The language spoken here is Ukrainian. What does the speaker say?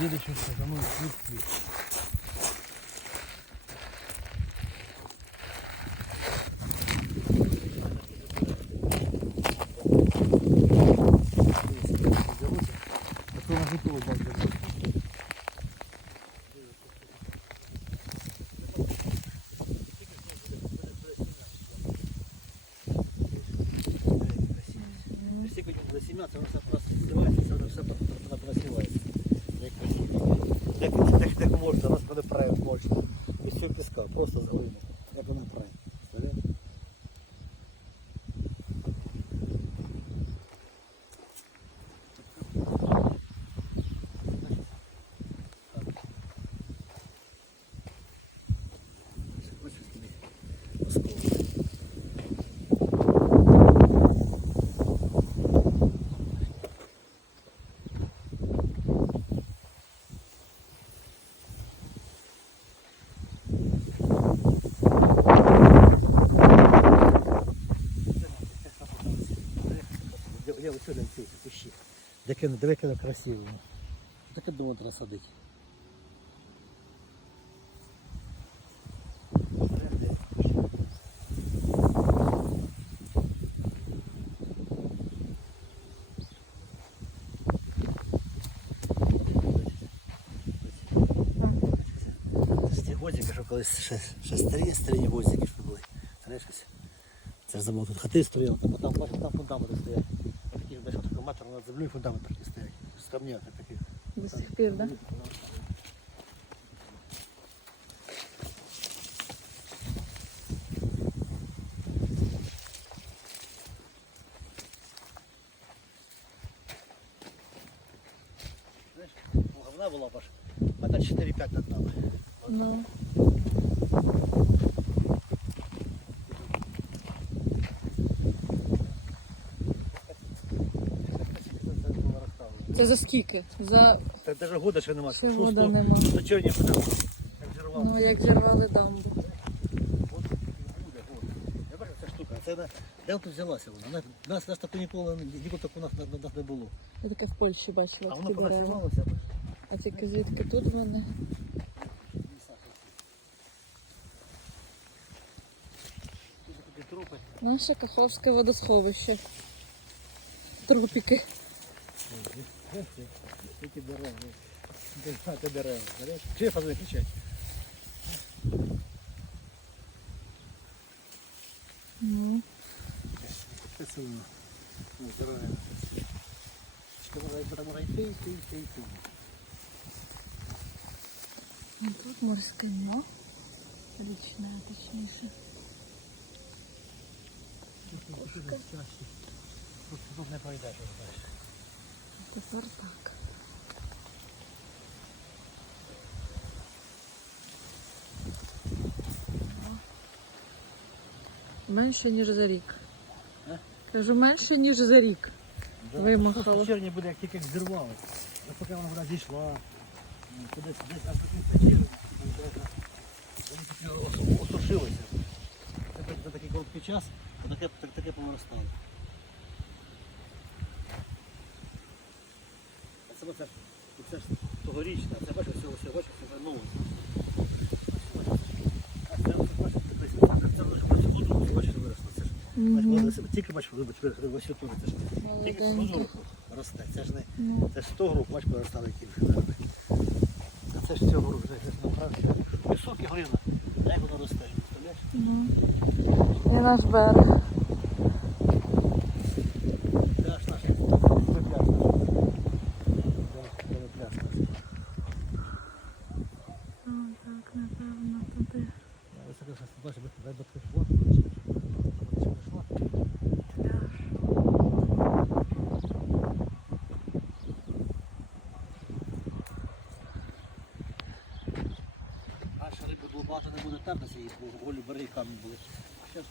Дідичу, що за мною слід слід. Такого готово бачити. Всі до сім'я, це все просто зливається, це все просівається. Буде І. Цього піска, просто залимо. Як вона правильно. Представляєте? Бачиш, скільки осколків. Я ось сюди ці кущі. Яке диви, яке красиво. Таке дома треба садити. З що колись ще, ще старі, старі годзики, що були. Це ж забув, тут хати стояли, там, там, там фундаменти стоять. Ось Такі, бачиш, такий матер над землею фундамент такі стоять. З камня таких. До сих пір, да? Знаєш, головна була баш, метр 4-5 над нами. Ну. Це за скільки? За Це навіть года ще нема. Ще года нема. До чорні буде. Як жирував. ну як зірвали дамбу. От буде, от. Я бачу, ця штука. Це на- де тут взялася вона? Нас, нас, нас таку ніколи, ніколи таку у нас, на- на- нас не було. Я таке в Польщі бачила А воно такі дерева. понасівалося. А тільки звідки тут вони? Тут такі трупи. Наше Каховське водосховище. Трупіки. Тільки дерева. Це дерева. Знаєш? Чи я позвоню кричать? Ну. Це сильно. Ну, здоров'я. Що вона якби там може йти, йти, йти, йти. Ну, Тут морське дно. Річне, точніше. Тут чаще. Тут, тут не пройдеш, ось бачиш. Тепер так. Менше, ніж за рік. А? Кажу, менше, ніж за рік. Вимахало. Тут червні буде, як тільки як зірвало. Поки вона вода зійшла. ну, Кудись, десь аж до кінця. Вони осушилися. Це такий короткий час таке, так- таке повиростало. А це ж тогорічне, це все, бачиш, це бачиш, бачиш, виросло. Це ж, воно тільки бачиш, вибач, ось тут, це ж тільки з груп росте. Це ж не Ну, це ж 100 груп, бач, повиростали які вже. А це ж цього груп вже направді. Пісок і глина. Як воно росте, представляєш? ну. І наш берег. Це аж наш. Це пляж наш. Це- це пляж наш. О, так, напевно, туди. Я ось таке щось бачу, бо дай би ти вот, бачиш. Водичка пішла. Пляж. А ще риби було багато не буде де ці голі бери камінь зараз